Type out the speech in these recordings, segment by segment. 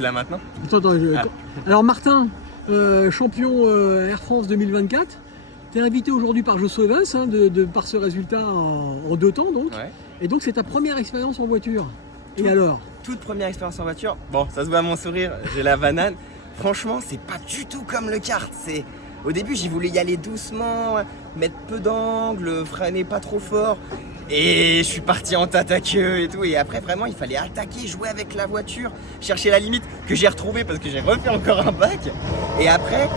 Là maintenant. Attends, alors Martin, champion Air France 2024, tu es invité aujourd'hui par Joe Evans par ce résultat en 2 temps donc. Ouais. Et donc c'est ta première expérience en voiture. Et alors? Toute première expérience en voiture. Bon, ça se voit à mon sourire, j'ai la banane. Franchement, c'est pas du tout comme le kart. Au début, j'y voulais y aller doucement, mettre peu d'angle, freiner pas trop fort. Et je suis parti en tête à queue et tout. Et après, vraiment, il fallait attaquer, jouer avec la voiture, chercher la limite que j'ai retrouvée parce que j'ai refait encore un bac. Et après,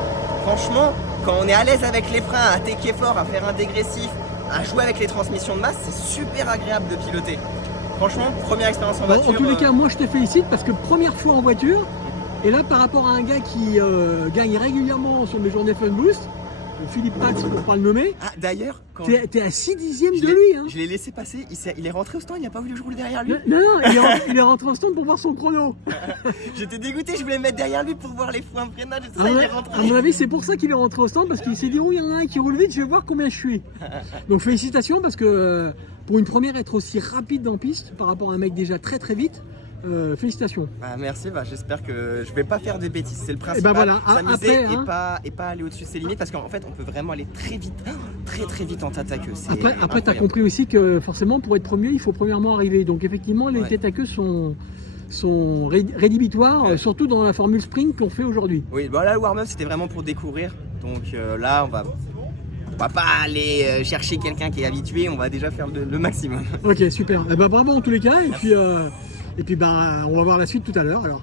franchement, quand on est à l'aise avec les freins, à attaquer fort, à faire un dégressif, à jouer avec les transmissions de masse, c'est super agréable de piloter. Franchement, première expérience en voiture. En tous les cas, moi je te félicite parce que première fois en voiture. Et là, par rapport à un gars qui gagne régulièrement sur mes journées Fun Boost, Philippe Pax, pour ne pas le nommer. Ah, d'ailleurs, quand t'es à 6 dixièmes de lui. Hein. Je l'ai laissé passer, il est rentré au stand, il n'a pas voulu que je roule derrière lui. Non, il est rentré au stand pour voir son chrono. J'étais dégoûté, je voulais me mettre derrière lui pour voir les points de freinage et tout ça, il est rentré. À mon avis, c'est pour ça qu'il est rentré au stand, parce qu'il s'est dit, oh, il y en a un qui roule vite, je vais voir combien je suis. Donc félicitations, parce que pour une première, être aussi rapide en piste par rapport à un mec déjà très très vite, félicitations. Ah, merci, j'espère que je vais pas faire de bêtises, c'est le principal. Et ben voilà, s'amuser après, et pas aller au-dessus de ses limites parce qu'en fait on peut vraiment aller très vite, très vite en tête à queue. Après tu as compris aussi que forcément pour être premier, il faut premièrement arriver. Donc effectivement les têtes à queue sont rédhibitoires, surtout dans la formule sprint qu'on fait aujourd'hui. Oui, bon là le warm-up c'était vraiment pour découvrir. Donc là on va pas aller chercher quelqu'un qui est habitué, on va déjà faire le maximum. Ok, super. Eh ben, bravo en tous les cas. Et puis on va voir la suite tout à l'heure alors.